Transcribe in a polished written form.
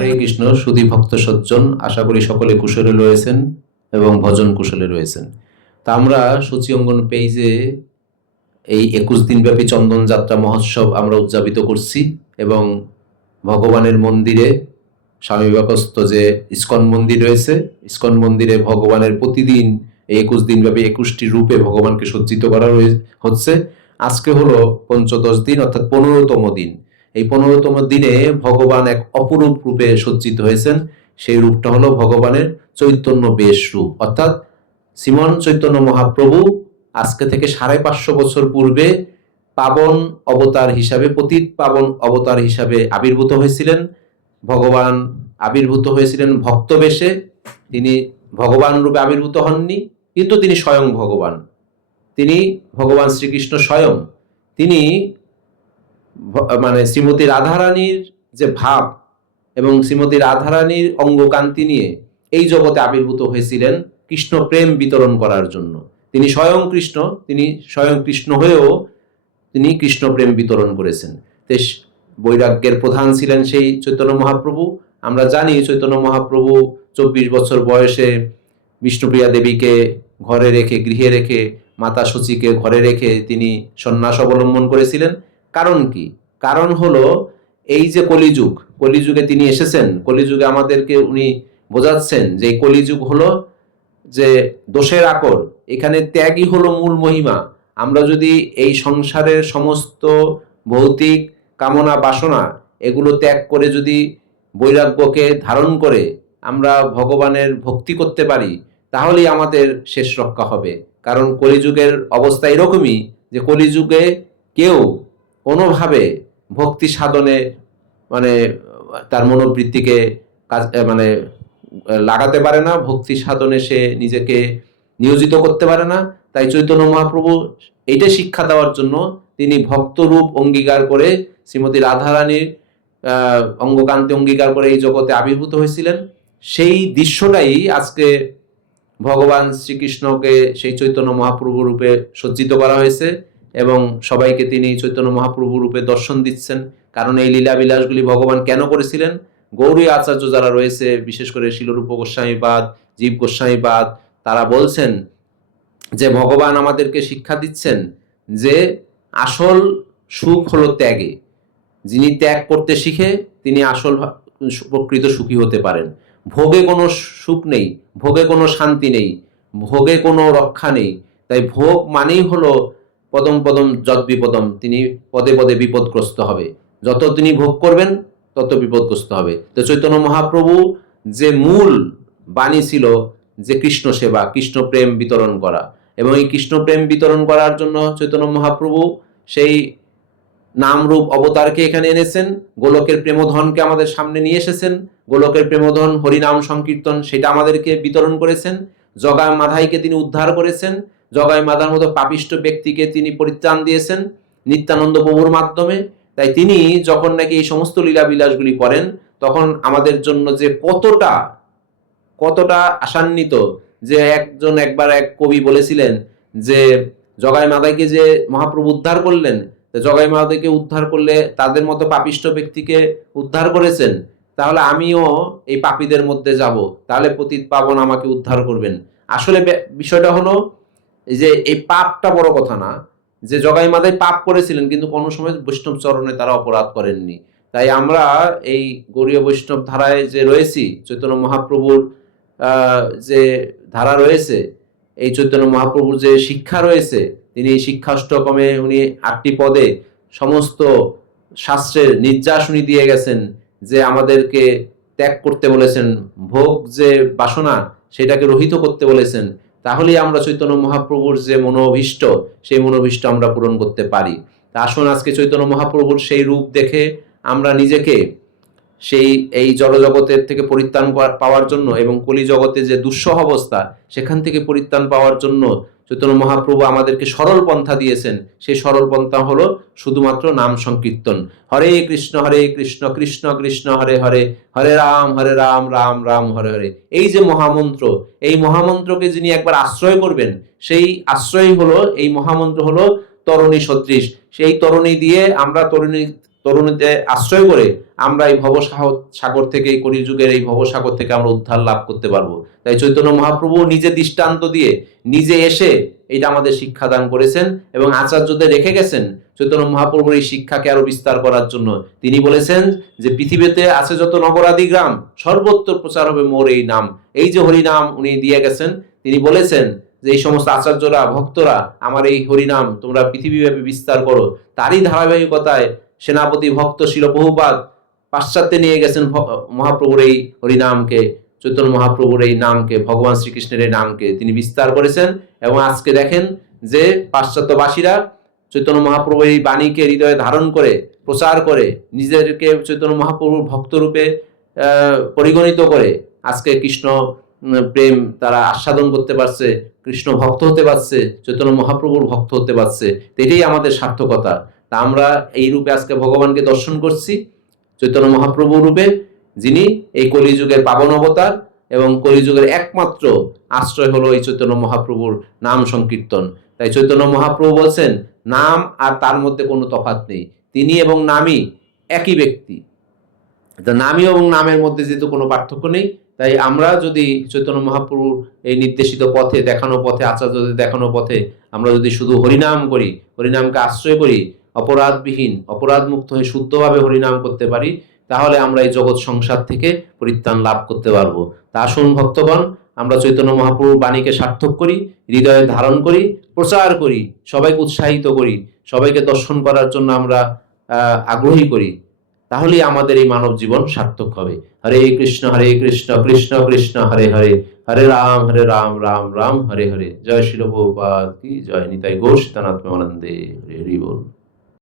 হরে কৃষ্ণ সুধী ভক্ত সজ্জন, আশা করি সকলে কুশলে রয়েছেন এবং ভজন কুশলে রয়েছেন। তা আমরা সূচি অঙ্গন পেজে এই 21 দিন ব্যাপী চন্দন যাত্রা মহোৎসব আমরা উদযাপিত করছি এবং ভগবানের মন্দিরে স্বামী বিবেকানন্দ যে ইস্কন মন্দির রয়েছে, ইস্কন মন্দিরে ভগবানের প্রতিদিন এই 21 দিন ব্যাপী 21টি রূপে ভগবানকে সজ্জিত করা হচ্ছে। আজকে হলো পঞ্চদশ দিন, অর্থাৎ 15তম দিন। এই 15তম দিনে ভগবান এক অপরূপ রূপে সজ্জিত হয়েছেন। সেই রূপটা হলো ভগবানের চৈতন্য বেশ রূপ, অর্থাৎ শ্রীমন চৈতন্য মহাপ্রভু আজকে থেকে 550 বছর পূর্বে পাবন অবতার হিসাবে, পতিত পাবন অবতার হিসাবে আবির্ভূত হয়েছিলেন। ভগবান আবির্ভূত হয়েছিলেন ভক্ত বেশে। তিনি ভগবান রূপে আবির্ভূত হননি, কিন্তু তিনি স্বয়ং ভগবান। তিনি ভগবান শ্রীকৃষ্ণ স্বয়ং। তিনি মানে শ্রীমতী রাধারানীর যে ভাব এবং শ্রীমতী রাধারানীর অঙ্গকান্তি নিয়ে এই জগতে আবির্ভূত হয়েছিলেন কৃষ্ণ প্রেম বিতরণ করার জন্য। তিনি স্বয়ং কৃষ্ণ, তিনি স্বয়ং কৃষ্ণ হয়েও তিনি কৃষ্ণ প্রেম বিতরণ করেছেন। বৈরাগ্যের প্রধান ছিলেন সেই চৈতন্য মহাপ্রভু। আমরা জানি চৈতন্য মহাপ্রভু 24 বছর বয়সে বিষ্ণুপ্রিয়া দেবীকে ঘরে রেখে, গৃহে রেখে, মাতা সূচিকে ঘরে রেখে তিনি সন্ন্যাস অবলম্বন করেছিলেন। কারণ কি? কারণ হলো এই যে কলিযুগ, কলিযুগে তিনি এসেছেন। কলিযুগে আমাদেরকে উনি বোঝাচ্ছেন যে কলিযুগ হলো যে দোষের আকর, এখানে ত্যাগই হলো মূল মহিমা। আমরা যদি এই সংসারের সমস্ত ভৌতিক কামনা বাসনা এগুলো ত্যাগ করে যদি বৈরাগ্যকে ধারণ করে আমরা ভগবানের ভক্তি করতে পারি, তাহলেই আমাদের শেষ রক্ষা হবে। কারণ কলিযুগের অবস্থা এরকমই যে কলিযুগে কেউ কোনোভাবে ভক্তি সাধনে মানে তার মনোবৃত্তিকে মানে লাগাতে পারে না, ভক্তি সাধনে সে নিজেকে নিয়োজিত করতে পারে না। তাই চৈতন্য মহাপ্রভু এইটা শিক্ষা দেওয়ার জন্য তিনি ভক্তরূপ অঙ্গীকার করে শ্রীমতী রাধারানীর অঙ্গকান্তি অঙ্গীকার করে এই জগতে আবির্ভূত হয়েছিলেন। সেই দৃশ্যটাই আজকে ভগবান শ্রীকৃষ্ণকে সেই চৈতন্য মহাপ্রভু রূপে সজ্জিত করা হয়েছে এবং সবাইকে তিনি চৈতন্য মহাপ্রভু রূপে দর্শন দিচ্ছেন। কারণ এই লীলা বিলাসগুলি ভগবান কেন করেছিলেন? গৌড়ী আচার্য যারা রয়েছে, বিশেষ করে শিলরূপ গোস্বামীপাদ, জীব গোস্বামীপাদ, তারা বলছেন যে ভগবান আমাদেরকে শিক্ষা দিচ্ছেন যে আসল সুখ হলো ত্যাগে। যিনি ত্যাগ করতে শিখে তিনি আসল প্রকৃত সুখী হতে পারেন। ভোগে কোনো সুখ নেই, ভোগে কোনো শান্তি নেই, ভোগে কোনো রক্ষা নেই। তাই ভোগ মানেই হলো পদম পদম যদ বিপদম, তিনি পদে পদে বিপদগ্রস্ত হবে। যত তিনি ভোগ করবেন তত বিপদগ্রস্ত হবে। তো চৈতন্য মহাপ্রভু যে মূল বাণী ছিল যে কৃষ্ণ সেবা, কৃষ্ণ প্রেম বিতরণ করা, এবং এই কৃষ্ণ প্রেম বিতরণ করার জন্য চৈতন্য মহাপ্রভু সেই নামরূপ অবতারকে এখানে এনেছেন, গোলকের প্রেমধনকে আমাদের সামনে নিয়ে এসেছেন। গোলকের প্রেমধন হরিনাম সংকীর্তন সেটা আমাদেরকে বিতরণ করেছেন। জগায় মাধাইকে তিনি উদ্ধার করেছেন। জগায় মাধার মতো পাপিষ্ট ব্যক্তিকে তিনি পরিত্রাণ দিয়েছেন নিত্যানন্দ প্রভুর মাধ্যমে। তাই তিনি যখন নাকি এই সমস্ত লীলা বিলাসগুলি করেন তখন আমাদের জন্য যে কতটা আশান্বিত, যে একবার এক কবি বলেছিলেন যে জগাই মাদাইকে যে মহাপ্রভু উদ্ধার করলেন, জগাই মাদাইকে উদ্ধার করলে তাদের মতো পাপিষ্ট ব্যক্তিকে উদ্ধার করেছেন, তাহলে আমিও এই পাপীদের মধ্যে যাব, তাহলে পতিত পাবন আমাকে উদ্ধার করবেন। আসলে বিষয়টা হলো যে এই পাপটা বড় কথা না, যে জগাই মাদাই পাপ করেছিলেন কিন্তু কোনো সময় বৈষ্ণব চরণে তারা অপরাধ করেননি। তাই আমরা এই গৌড়ীয় বৈষ্ণব ধারায় যে রয়েছি, চৈতন্য মহাপ্রভুর যে ধারা রয়েছে, এই চৈতন্য মহাপ্রভুর যে শিক্ষা রয়েছে, তিনি এই শিক্ষাষ্টকমে উনি 8টি পদে সমস্ত শাস্ত্রের নির্যাস উনি দিয়ে গেছেন, যে আমাদেরকে ত্যাগ করতে বলেছেন, ভোগ যে বাসনা সেটাকে রহিত করতে বলেছেন। তাহলেই আমরা চৈতন্য মহাপ্রভুর যে মনোভীষ্ট, সেই মনোভীষ্ট আমরা পূরণ করতে পারি। তা আসুন আজকে চৈতন্য মহাপ্রভুর সেই রূপ দেখে আমরা নিজেকে এই জড়জগতের থেকে পরিত্রাণ পাওয়ার জন্য এবং কলি জগতে যে দুঃসহ অবস্থা সেখান থেকে পরিত্রাণ পাওয়ার জন্য চৈতন্য মহাপ্রভু আমাদেরকে সরল পন্থা দিয়েছেন। সেই সরল পন্থা হলো শুধুমাত্র নাম সংকীর্তন। হরে কৃষ্ণ কৃষ্ণ কৃষ্ণ হরে হরে, হরে রাম রাম রাম হরে হরে। এই যে মহামন্ত্র, এই মহামন্ত্রকে যিনি একবার আশ্রয় করবেন, সেই আশ্রয় হলো, এই মহামন্ত্র হলো তরণী সদৃশ। সেই তরণী দিয়ে আমরা তরুণীতে আশ্রয় করে আমরা এই সাগর থেকে, এই কলিযুগের এই ভবসাগর থেকে আমরা উদ্ধার লাভ করতে পারবো। তাই চৈতন্য মহাপ্রভু নিজে দৃষ্টান্ত দিয়ে, নিজে এসে এটা আমাদের শিক্ষাদান করেছেন এবং আচার্যদের রেখে গেছেন চৈতন্য মহাপ্রভুর এই শিক্ষাকে আরো বিস্তার করার জন্য। তিনি বলেছেন যে পৃথিবীতে আছে যত নগরাদি গ্রাম, সর্বত্র প্রচার হবে মোর এই নাম। এই যে হরিনাম উনি দিয়ে গেছেন, তিনি বলেছেন যে এই সমস্ত আচার্যরা, ভক্তরা আমার এই হরিনাম তোমরা পৃথিবীব্যাপী বিস্তার করো। তারই ধারাবাহিকতায় সেনাপতি ভক্ত শিল প্রভুপাদ পাশ্চাত্যে নিয়ে গেছেন মহাপ্রভুর এই হরিনামকে, চৈতন্য মহাপ্রভুর এই নামকে, ভগবান শ্রীকৃষ্ণের এই নামকে তিনি বিস্তার করেছেন। এবং আজকে দেখেন যে পাশ্চাত্যবাসীরা চৈতন্য মহাপ্রভুর এই বাণীকে হৃদয়ে ধারণ করে, প্রচার করে, নিজেদেরকে চৈতন্য মহাপ্রভুর ভক্তরূপে পরিগণিত করে আজকে কৃষ্ণ প্রেম তারা আস্বাদন করতে পারছে, কৃষ্ণ ভক্ত হতে পারছে, চৈতন্য মহাপ্রভুর ভক্ত হতে পারছে। এটাই আমাদের সার্থকতা। তা আমরা এই রূপে আজকে ভগবানকে দর্শন করছি, চৈতন্য মহাপ্রভু রূপে, যিনি এই কলিযুগের পাবন অবতার এবং কলিযুগের একমাত্র আশ্রয় হলো এই চৈতন্য মহাপ্রভুর নাম সংকীর্তন। তাই চৈতন্য মহাপ্রভু বলছেন নাম আর তার মধ্যে কোনো তফাৎ নেই, তিনি এবং নামই একই ব্যক্তি। নামী এবং নামের মধ্যে যেহেতু কোনো পার্থক্য নেই, তাই আমরা যদি চৈতন্য মহাপ্রভুর এই নির্দেশিত পথে, দেখানো পথে, আচার্যদের দেখানো পথে আমরা যদি শুধু হরিনাম করি, হরিনামকে আশ্রয় করি, অপরাধবিহীন, অপরাধ মুক্ত হয়ে শুদ্ধভাবে হরিনাম করতে পারি, তাহলে আমরা এই জগৎ সংসার থেকে পরিত্রাণ লাভ করতে পারবো। তা আসুন ভক্তগণ, আমরা চৈতন্য মহাপ্রভুর বাণীকে সার্থক করি, হৃদয়ে ধারণ করি, প্রচার করি, সবাইকে উৎসাহিত করি, সবাইকে দর্শন করার জন্য আমরা আগ্রহী করি। তাহলেই আমাদের এই মানব জীবন সার্থক হবে। হরে কৃষ্ণ কৃষ্ণ কৃষ্ণ হরে হরে, হরে রাম রাম রাম হরে হরে। জয় শিল প্রভুপাদ কি জয়। নিতাই গৌর সীতানাথ প্রেমানন্দে। হরি হরি বল।